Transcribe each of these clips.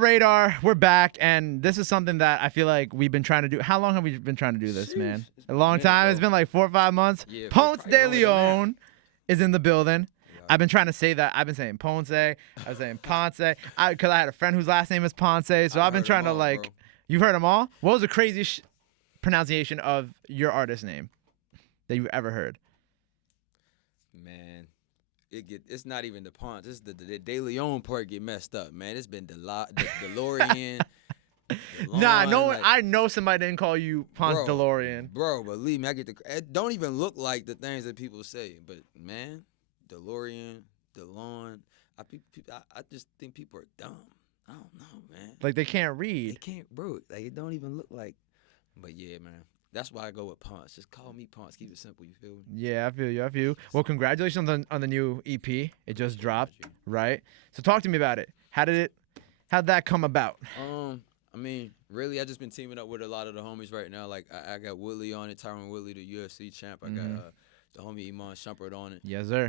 radar. We're back, and this is something that I feel like we've been trying to do. How long have we been trying to do this, man? A long time. It's been like 4 or 5 months. Yeah, Ponce De'Leioun is in the building. I've been trying to say that. I've been saying Ponce. I was saying Ponce. Because I had a friend whose last name is Ponce. So I've been trying to like. Bro. You've heard them all? What was the craziest pronunciation of your artist name that you've ever heard? Man, it's not even the Ponce. It's the De'Leioun part get messed up, man. It's been DeLorean. Nah, no one. Like, I know somebody didn't call you Ponce DeLorean. Bro, believe me, it don't even look like the things that people say. But man, DeLorean, DeLon. I just think people are dumb. I don't know, man. Like they can't read. They can't, bro. Like it don't even look like. But yeah, man. That's why I go with Ponce. Just call me Ponce. Keep it simple. You feel me? Yeah, I feel you. Well, congratulations on the new EP. It just dropped, right? So talk to me about it. How'd that come about? I mean, really, I just been teaming up with a lot of the homies right now. Like I got Woodley on it, Tyron Woodley, the UFC champ. I got the homie Iman Shumpert on it. Yes, sir.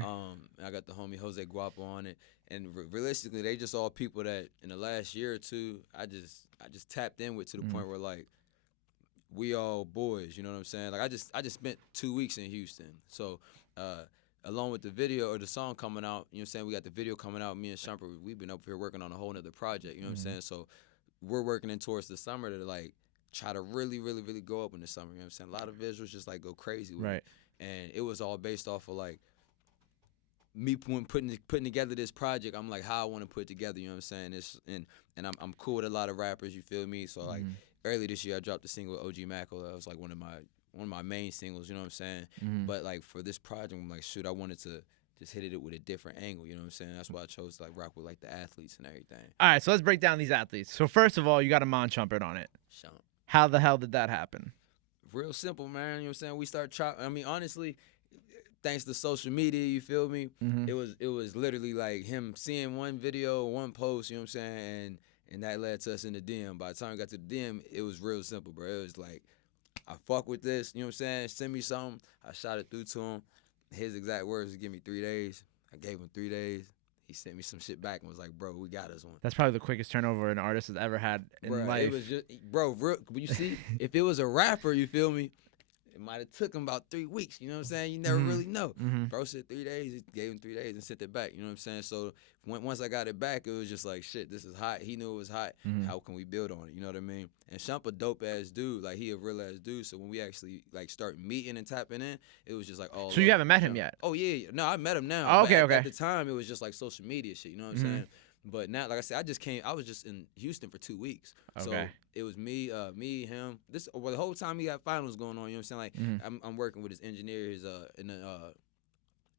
I got the homie Jose Guapo on it. And realistically, they just all people that in the last year or two, I just tapped in with to the point where like we all boys, you know what I'm saying? Like I just spent 2 weeks in Houston. So along with the video or the song coming out, you know what I'm saying? We got the video coming out. Me and Shumpert, we've been up here working on a whole nother project, you know what I'm saying? So we're working in towards the summer to like try to really, really, really go up in the summer, you know what I'm saying? A lot of visuals just like go crazy with it. And it was all based off of like me putting together this project. I'm like how I want to put it together, you know what I'm saying? And I'm cool with a lot of rappers, you feel me? So like early this year I dropped a single with OG Mack. That was like one of my main singles, you know what I'm saying? But like for this project, I'm like, shoot, I wanted to just hit it with a different angle, you know what I'm saying? That's why I chose to like rock with like the athletes and everything. All right, so let's break down these athletes. So first of all, you got Iman Shumpert on it. How the hell did that happen? Real simple, man. You know what I'm saying? We start I mean, honestly, thanks to social media, you feel me? It was literally like him seeing one video, one post, you know what I'm saying? And that led to us in the DM. By the time we got to the DM, it was real simple, bro. It was like, I fuck with this, you know what I'm saying? Send me something. I shot it through to him. His exact words was give me 3 days. I gave him 3 days. He sent me some shit back and was like, bro, we got us one. That's probably the quickest turnover an artist has ever had in life. It was just, bro, you see, if it was a rapper, you feel me, it might have took him about 3 weeks, you know what I'm saying? You never really know. Bro said 3 days, he gave him 3 days and sent it back, you know what I'm saying? So once I got it back, it was just like, shit, this is hot. He knew it was hot. How can we build on it, you know what I mean? And Shump a dope-ass dude, like he a real-ass dude, so when we actually like start meeting and tapping in, it was just like all. So you haven't met him yet? Oh, yeah. No, I met him now. Oh, okay. At the time, it was just like social media shit, you know what I'm saying? But now, like I said, I was just in Houston for 2 weeks. Okay. So it was me, him. The whole time he got finals going on, you know what I'm saying? Like, I'm working with his engineer,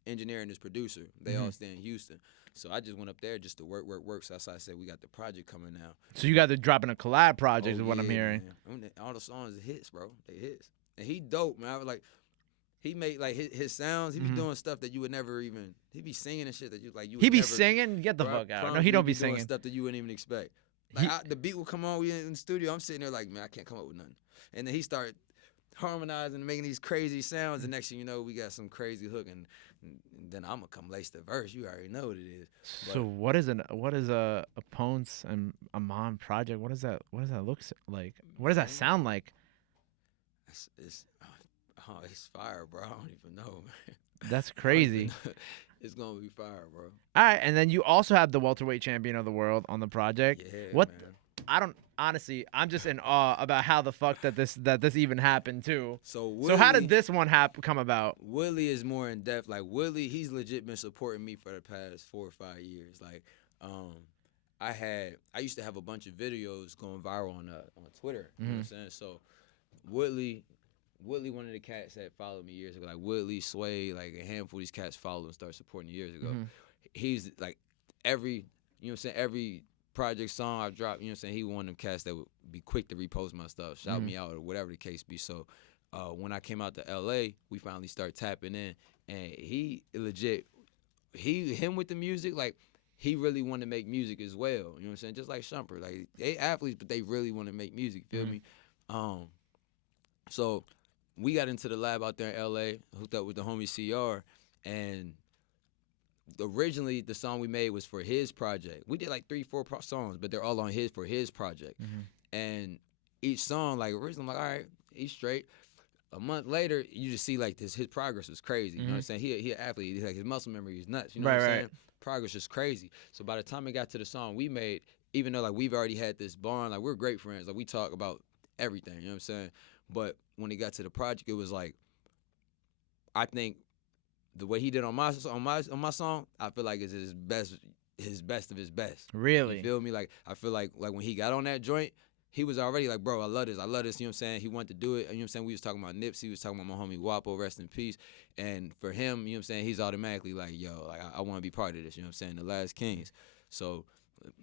engineer and his producer. They all stay in Houston. So I just went up there just to work. So that's why I said we got the project coming now. So you guys are dropping a collab project is what I'm hearing. Man. All the songs are hits, bro. They hits. And he dope, man. I was like, he made like his sounds. He be doing stuff that you would never even. He be singing and shit that you like. He be singing? Get the fuck out! No, he don't be singing stuff that you wouldn't even expect. Like the beat will come on. We in the studio. I'm sitting there like, man, I can't come up with nothing. And then he started harmonizing and making these crazy sounds. And next thing you know, we got some crazy hook, and then I'm gonna come lace the verse. You already know what it is. But so what is a Ponce and Iman project? What does that look like? What does that sound like? It's fire, bro. I don't even know, man. That's crazy. It's gonna be fire, bro. All right, and then you also have the welterweight champion of the world on the project. Yeah, what? Man. I don't honestly. I'm just in awe about how the fuck that this even happened too. So how did this one come about? Willie is more in depth. Like Willie, he's legit been supporting me for the past 4 or 5 years. Like, I used to have a bunch of videos going viral on Twitter. You know what I'm saying? So Woodley, one of the cats that followed me years ago, like Woodley, Sway, like a handful of these cats followed and started supporting me years ago. He's like every, you know what I'm saying, every project song I dropped, you know what I'm saying, he one of them cats that would be quick to repost my stuff, shout me out or whatever the case be. So when I came out to LA, we finally started tapping in, and he legit, him with the music, like he really wanted to make music as well, you know what I'm saying, just like Shumpert, like they athletes, but they really want to make music, feel me? So we got into the lab out there in LA, hooked up with the homie CR, and originally the song we made was for his project. We did like 3-4 songs, but they're all on his project. And each song, like originally, I'm like, all right, he's straight. A month later, you just see like his progress was crazy. You know what I'm saying? He an athlete. He's like his muscle memory is nuts. You know what I'm saying? Progress is crazy. So by the time it got to the song we made, even though like we've already had this bond, like we're great friends. Like we talk about everything. You know what I'm saying? But when it got to the project, it was like, I think the way he did on my song, I feel like is his best of his best. Really? You feel me? Like I feel like when he got on that joint, he was already like, bro, I love this. You know what I'm saying? He wanted to do it. You know what I'm saying? We was talking about Nipsey. We was talking about my homie Wapo, rest in peace. And for him, you know what I'm saying? He's automatically like, yo, like I want to be part of this. You know what I'm saying? The Last Kings. So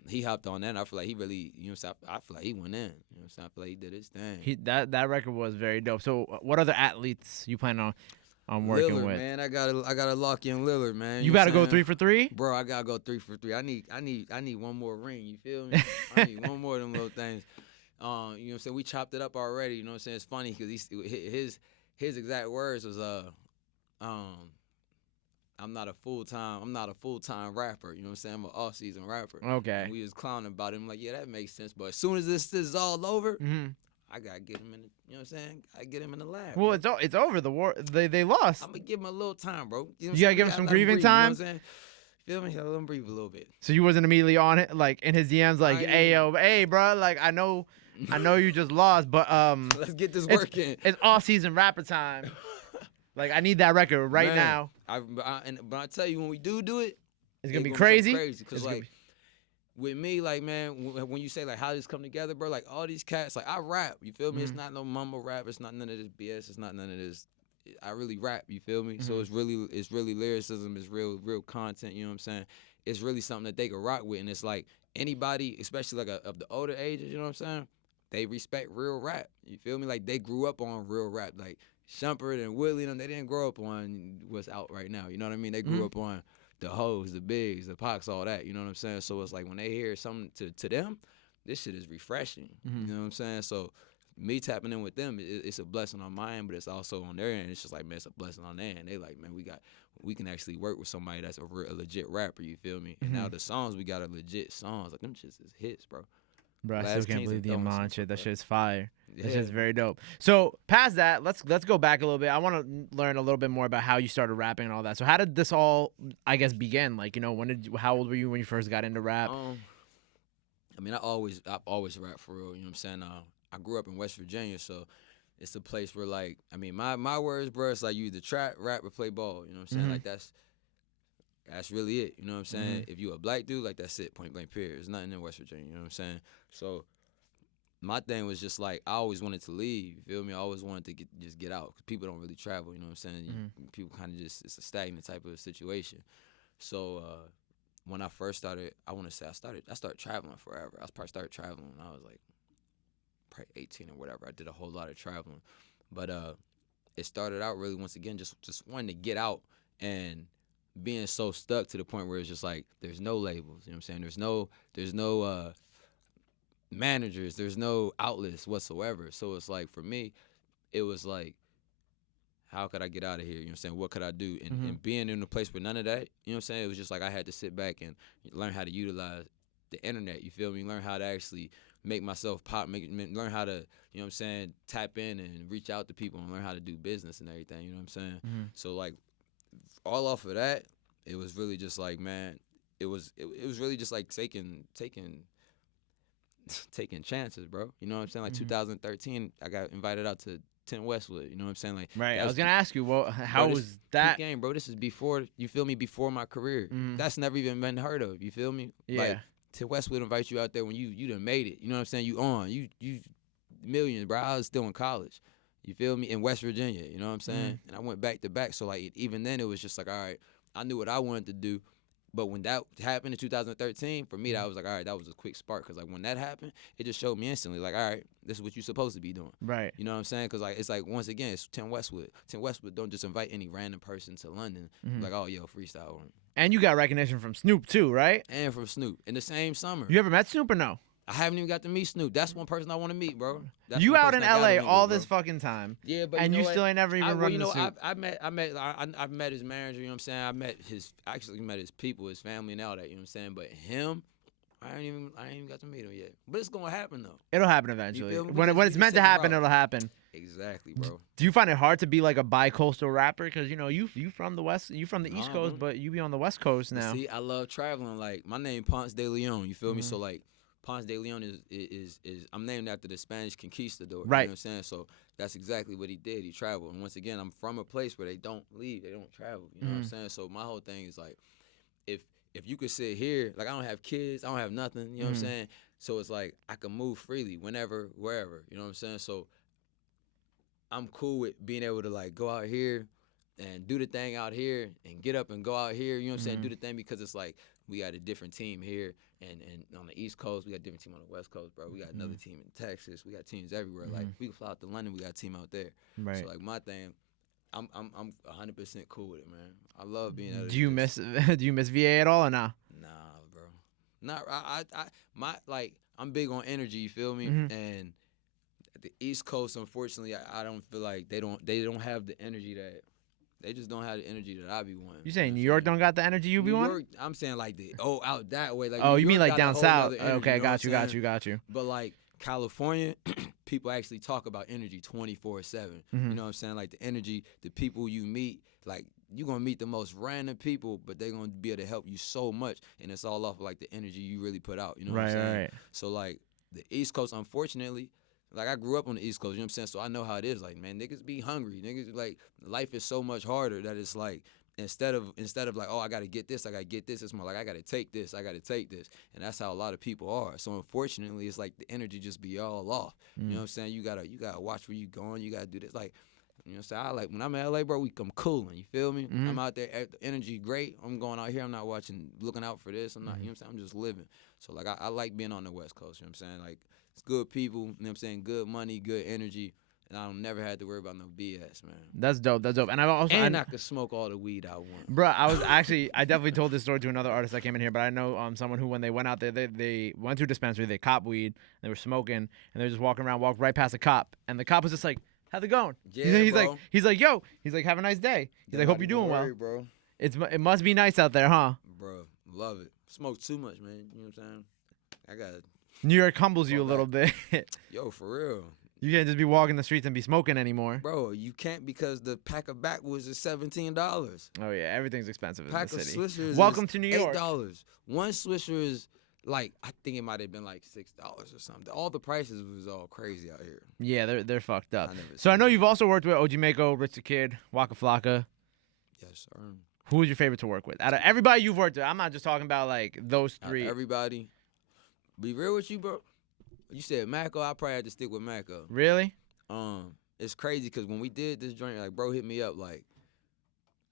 he hopped on that. And I feel like he really, you know what I'm saying? I feel like he went in. You know what I'm saying? I feel like he did his thing. That record was very dope. So what other athletes you plan on working Lillard, with? Man, I gotta lock in Lillard, man. You gotta go 3 for 3? Bro, I gotta go 3 for 3. I need one more ring. You feel me? I need one more of them little things. You know what I'm saying? We chopped it up already. You know what I'm saying? It's funny because his exact words was I'm not a full-time rapper. You know what I'm saying? I'm an off-season rapper. Okay. And we was clowning about it. I'm like, yeah, that makes sense. But as soon as this is all over, I gotta get him in. You know what I'm saying? I get him in the lab. Well, it's over. The war. They lost. I'm gonna give him a little time, bro. You gotta give him some grieving time. You know what I'm saying? Feel me? Let him breathe a little bit. So you wasn't immediately on it, like in his DMs, like, hey, bro, like I know you just lost, but let's get this work in. It's off-season rapper time. Like I need that record right now. But I tell you, when we do it, it's gonna be crazy. Because like with me, like man, when you say like how this come together, bro, like all these cats, like I rap. You feel me? It's not no mumble rap. It's not none of this BS. It's not none of this. I really rap. You feel me? So it's really lyricism. It's real content. You know what I'm saying? It's really something that they can rock with, and it's like anybody, especially like of the older ages. You know what I'm saying? They respect real rap. You feel me? Like they grew up on real rap. Like Shumpert and Woodley and them, they didn't grow up on what's out right now. You know what I mean? They grew up on the Hoes, the Bigs, the Pox, all that. You know what I'm saying? So it's like when they hear something to them, this shit is refreshing. You know what I'm saying? So me tapping in with them, it's a blessing on my end, but it's also on their end. It's just like, man, it's a blessing on their end. They like, man, we can actually work with somebody that's a legit rapper. You feel me? And now the songs we got are legit songs. Like them just is hits, bro. Bro, I still can't believe the Iman shit. That shit's fire. Yeah. That shit's very dope. So past that, let's go back a little bit. I want to learn a little bit more about how you started rapping and all that. So how did this all, I guess, begin? Like, you know, how old were you when you first got into rap? I mean, I've always rapped for real. You know what I'm saying? I grew up in West Virginia, so it's a place where, like, I mean, my words, bro, it's like you either trap, rap, or play ball. You know what I'm saying? Like that's really it. You know what I'm saying? If you a black dude, like that's it, point blank period. There's nothing in West Virginia. You know what I'm saying? So my thing was just like I always wanted to leave. You feel me? I always wanted to just get out because people don't really travel. You know what I'm saying? People kind of just, it's a stagnant type of situation. So when I first started, I want to say I started traveling forever. I probably started traveling when I was like probably 18 or whatever. I did a whole lot of traveling, but it started out really once again just wanting to get out and being so stuck to the point where it's just like there's no labels. You know what I'm saying? There's no managers. There's no outlets whatsoever. So it's like for me, it was like, how could I get out of here? You know what I'm saying? What could I do? And being in a place with none of that, you know what I'm saying? It was just like I had to sit back and learn how to utilize the internet. You feel me? Learn how to actually make myself pop, learn how to, you know what I'm saying, tap in and reach out to people and learn how to do business and everything. You know what I'm saying? So like all off of that, it was really just like, man, it was really just like taking chances, bro. You know what I'm saying? Like 2013, I got invited out to 10 Westwood. You know what I'm saying? Like right. I was gonna ask you, well, how was that game, bro? This is before, you feel me? Before my career. That's never even been heard of. You feel me? Yeah. Like 10 Westwood invite you out there when you done made it. You know what I'm saying? You millions, bro. I was still in college. You feel me? In West Virginia. You know what I'm saying? And I went back to back. So like even then it was just like, all right, I knew what I wanted to do. But when that happened in 2013, for me, that was like, all right, that was a quick spark. Because, like, when that happened, it just showed me instantly, like, all right, this is what you're supposed to be doing. Right. You know what I'm saying? Because, like, it's like, once again, it's 10 Westwood. 10 Westwood don't just invite any random person to London. Like, oh, yo, freestyle. And you got recognition from Snoop, too, right? And from Snoop in the same summer. You ever met Snoop or no? I haven't even got to meet Snoop. That's one person I want to meet, bro. That's You one out in person I gotta LA meet all with, this bro. fucking time. Yeah, but and you you know still what? ain't never even run into Snoop. I've met his manager. You know what I'm saying? I actually met his people, his family, and all that. You know what I'm saying? But him, I ain't even got to meet him yet. But it's gonna happen though. It'll happen eventually. feel me? When We it's just meant to sitting happen, around. it'll happen. Exactly, bro. Do you find it hard to be like a bi-coastal rapper? Because you know you from the west, you from the East Nah, Coast, bro. but you be on the West Coast You now. see, I love traveling. Like my name Ponce De'Leioun. You feel me? So like Ponce De'Leioun is I'm named after the Spanish conquistador. Right. You know what I'm saying? So that's exactly what he did. He traveled. And once again, I'm from a place where they don't leave. They don't travel. You know what I'm saying? So my whole thing is like, if you could sit here, like I don't have kids, I don't have nothing. You know what I'm saying? So it's like I can move freely whenever, wherever. You know what I'm saying? So I'm cool with being able to like go out here and do the thing out here and get up and go out here, you know what I'm saying, do the thing, because it's like we got a different team here and on the East Coast, we got a different team on the West Coast, bro. We got another team in Texas, we got teams everywhere. Like we can fly out to London, we got a team out there. Right. So like my thing, I'm 100% cool with it, man. I love being able to Do you miss do you miss VA at all or nah? Nah, bro. Not I'm big on energy, you feel me? And the East Coast, unfortunately, I don't feel like they don't have the energy that they just don't have the energy that I be wanting. You saying New York don't got the energy you be wanting? I'm saying like out that way. Like Oh, New you mean York like got a down whole south? nother energy, Okay, you know what I'm saying? got you. But like California, people actually talk about energy 24/7. You know what I'm saying? Like the energy, the people you meet, like you're gonna meet the most random people, but they're gonna be able to help you so much, and it's all off of like the energy you really put out. You know what I'm saying? Right. So like the East Coast, unfortunately. Like, I grew up on the East Coast, you know what I'm saying? So I know how it is. Like, man, niggas be hungry. Niggas, like, life is so much harder that it's like, instead of like, oh, I got to get this, it's more like, I got to take this. And that's how a lot of people are. So, unfortunately, it's like the energy just be all off. You know what I'm saying? You gotta watch where you going. You got to do this. Like, you know what I'm saying? I like, when I'm in LA, bro, I'm cooling. You feel me? I'm out there, the energy great. I'm going out here. I'm not looking out for this. I'm not, you know what I'm saying? I'm just living. So, like, I like being on the West Coast, you know what I'm saying? Like, it's good people, you know what I'm saying? Good money, good energy, and I don't never had to worry about no BS, man. That's dope. And I've also I could smoke all the weed I want. Bro, I definitely told this story to another artist that came in here, but I know someone who, when they went out there, they went to a dispensary, they copped weed, they were smoking, and they were just walking around, walked right past a cop, and the cop was just like, "How's it going?" Yeah, he's bro. like, "Yo," he's like, "Have a nice day." He's like, "Hope you're doing well." Bro. It must be nice out there, huh? Bro, love it. Smoke too much, man. You know what I'm saying? I got New York humbles you a little bit. Yo, for real. You can't just be walking the streets and be smoking anymore. Bro, you can't, because the pack of backwoods is $17. Oh yeah, everything's expensive in Pack the of city. Swishers Welcome is to New York. $8. One Swisher is like, I think it might have been like $6 or something. All the prices was all crazy out here. Yeah, they're fucked up. I never So I seen know that. you've also worked with OG Mako, Rich the Kid, Waka Flocka. Yes, sir. Who was your favorite to work with? Out of everybody you've worked with, I'm not just talking about like those three. Everybody. Be real with you, bro. You said Mako, I probably had to stick with Mako. Really? It's crazy because when we did this joint, like, bro hit me up like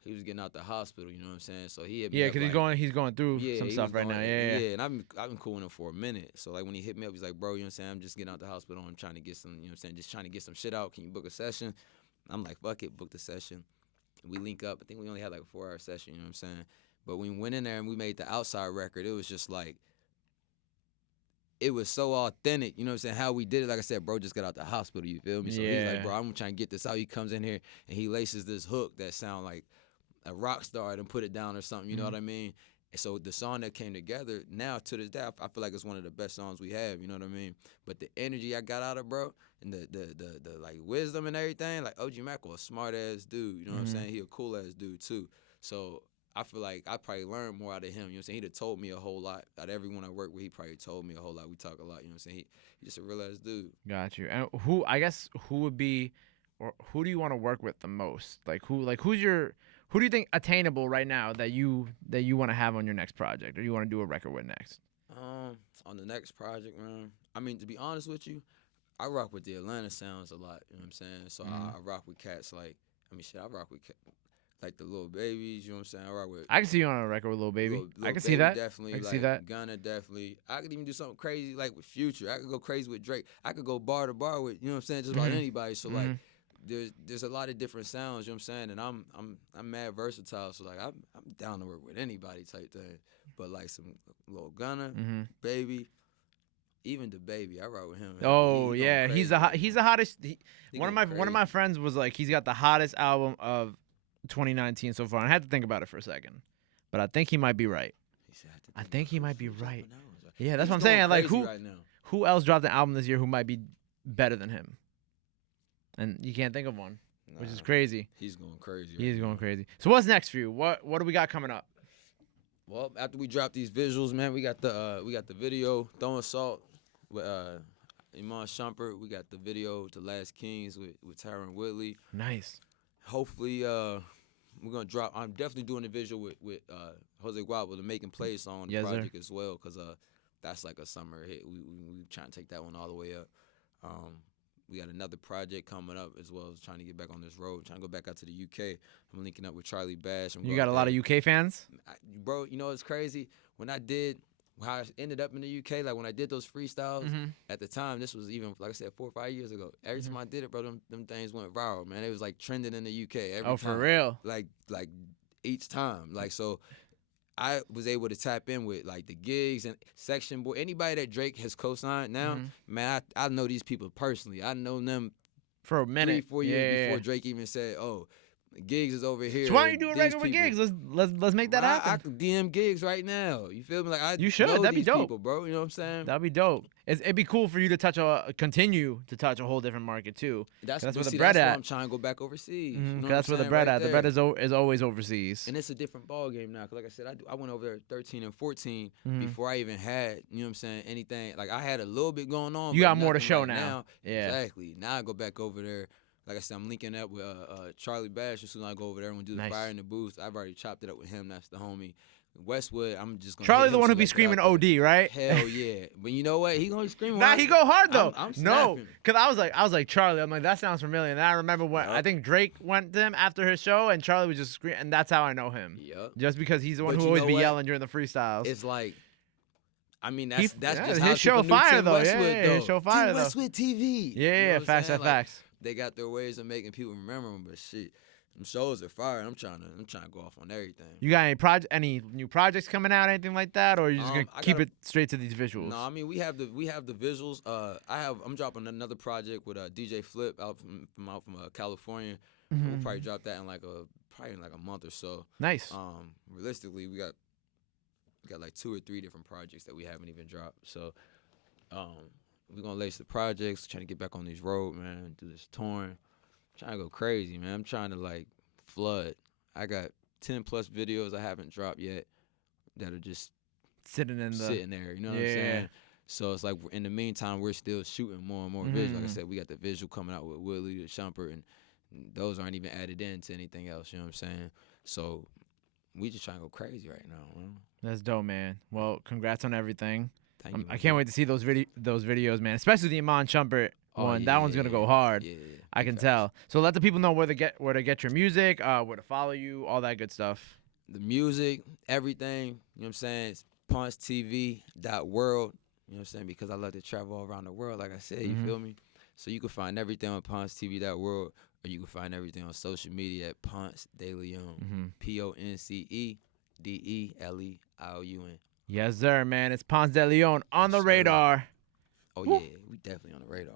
he was getting out the hospital. You know what I'm saying? So he hit me Yeah, up, because like, he's going through some he stuff was right going- now. Yeah. And I've been cool with him for a minute. So like when he hit me up, he's like, bro, you know what I'm saying? I'm just getting out the hospital. I'm trying to get some, you know what I'm saying? Just trying to get some shit out. Can you book a session? I'm like, fuck it, book the session. We link up. I think we only had like a 4-hour session. You know what I'm saying? But when we went in there and we made the outside record, it was just like, it was so authentic, you know what I'm saying, how we did it. Like I said, bro just got out the hospital, you feel me? So he's like, bro, I'm trying to get this out. He comes in here and he laces this hook that sound like a rock star and put it down or something, you know what I mean? And so the song that came together, now to this day, I feel like it's one of the best songs we have, you know what I mean? But the energy I got out of bro, and the like wisdom and everything, like OG Mack was a smart ass dude, you know what I'm saying? He a cool ass dude too. So I feel like I probably learned more out of him. You know what I'm saying? He'd have told me a whole lot. Out of everyone I work with, he probably told me a whole lot. We talk a lot. You know what I'm saying? He just a real ass dude. Got you. And who would be, or who do you want to work with the most? Who do you think attainable right now that you want to have on your next project, or you want to do a record with next? On the next project, man. I mean, to be honest with you, I rock with the Atlanta sounds a lot. You know what I'm saying? So I rock with cats like, I rock with cats. Like the Little Babies, you know what I'm saying? I rock with. I can see you on a record with Lil Baby. Lil I can Baby see that. Definitely. I can like, see that. Gunna definitely. I could even do something crazy like with Future. I could go crazy with Drake. I could go bar to bar with, you know what I'm saying, just about anybody. So like, there's a lot of different sounds, you know what I'm saying, and I'm mad versatile. So like, I'm down to work with anybody type thing. But like some Lil Gunna, Baby, Even the baby, I ride with him. Oh He going yeah, crazy he's the right he's now. the hottest. He One of going my crazy. friends was like, he's got the hottest album of 2019 so far. And I had to think about it for a second, but I think he might be right. He said, I think he might be who's right. dropping albums, right? Yeah, that's He's what I'm going saying. Like crazy right now. who else dropped an album this year who might be better than him? And you can't think of one, which is Nah, crazy. He's going crazy. He's right going now. crazy. So what's next for you? What do we got coming up? Well, after we drop these visuals, man, we got the video Throwing Salt with Iman Shumpert. We got the video To Last Kings with Tyron Woodley. Nice. Hopefully, we're gonna drop. I'm definitely doing a visual with Jose Guapo, the Making Plays song on the Yes, sir. project as well, because that's like a summer hit. We trying to take that one all the way up. We got another project coming up as well as trying to get back on this road, trying to go back out to the UK. I'm linking up with Charlie Bash. You got a lot of UK fans? Bro, you know it's crazy. When I ended up in the UK, like when I did those freestyles, at the time, this was even, like I said, 4 or 5 years ago. Every time I did it, bro, them things went viral, man. It was like trending in the UK every time. Oh, for real? Like each time. Like, so I was able to tap in with like the gigs and Section Boy. Anybody that Drake has co-signed now, man, I know these people personally. I know them For a minute. 3-4 years before Drake even said, "Oh, Gigs is over here." So why don't you do a these regular with people. gigs? Let's make that happen. I could DM Gigs right now. You feel me? Like You should. know That'd be these dope. people, bro. You know what I'm saying? That'd be dope. It'd be cool for you to continue to touch a whole different market too. That's where the see, bread that's why at. I'm trying to go back overseas. You know what That's I'm where the saying? bread Right at. The there. bread is always overseas. And it's a different ball game now. Cause like I said, I went over there 13 and 14 Mm-hmm. before I even had, you know what I'm saying, anything. Like I had a little bit going on. You but got more to nothing show right now. Yeah. Exactly. Now I go back over there. Like I said, I'm linking up with Charlie Bash as soon as I go over there and we do the Nice. fire in the booth. I've already chopped it up with him. That's the homie. Westwood, I'm just gonna. Charlie, hit the him one who so be I get screaming out there. OD, right? Hell yeah. But you know what? He gonna be screaming. Nah, he go hard though. I'm no, snapping. cause I was like Charlie. I'm like, that sounds familiar. And then I remember when Yup. I think Drake went to him after his show, and Charlie was just screaming, and that's how I know him. Yep. Just because he's the one But who you always know be what? yelling during the freestyles. It's like, I mean, He- that's yeah, just his how show people knew fire Tim though. Westwood, Yeah, though. his show fire Tim though. Westwood TV. Yeah, You know what I'm facts, saying? facts. They got their ways of making people remember them, but shit, them shows are fire. I'm trying to go off on everything. You got any new projects coming out, anything like that, or are you just gonna I keep got it straight to these visuals? No, I mean we have the visuals. I'm dropping another project with DJ Flip out from California. We'll probably drop that in like a month or so. Nice. Realistically, we got like 2 or 3 different projects that we haven't even dropped. So, we're gonna lace the projects, trying to get back on these road, man. Do this touring, trying to go crazy, man. I'm trying to like flood. I got 10 plus videos I haven't dropped yet that are just Sitting in the sitting there. You know what I'm saying? So it's like in the meantime, we're still shooting more and more visuals. Like I said, we got the visual coming out with Willie, the Shumpert, and those aren't even added into anything else. You know what I'm saying? So we just trying to go crazy right now, man. That's dope, man. Well, congrats on everything. Thank you. I can't wait to see those videos, man. Especially the Iman Shumpert one. That one's gonna go hard. Yeah, I can tell. So let the people know where to get your music, where to follow you, all that good stuff. The music, everything. You know what I'm saying? It's PonceTV.world. You know what I'm saying? Because I love to travel all around the world, like I said. You feel me? So you can find everything on PonceTV.world, or you can find everything on social media at Ponce De'Leioun. PonceDe'Leioun. Yes, sir, man. It's Ponce De'Leioun on the radar. Oh yeah, we definitely on the radar.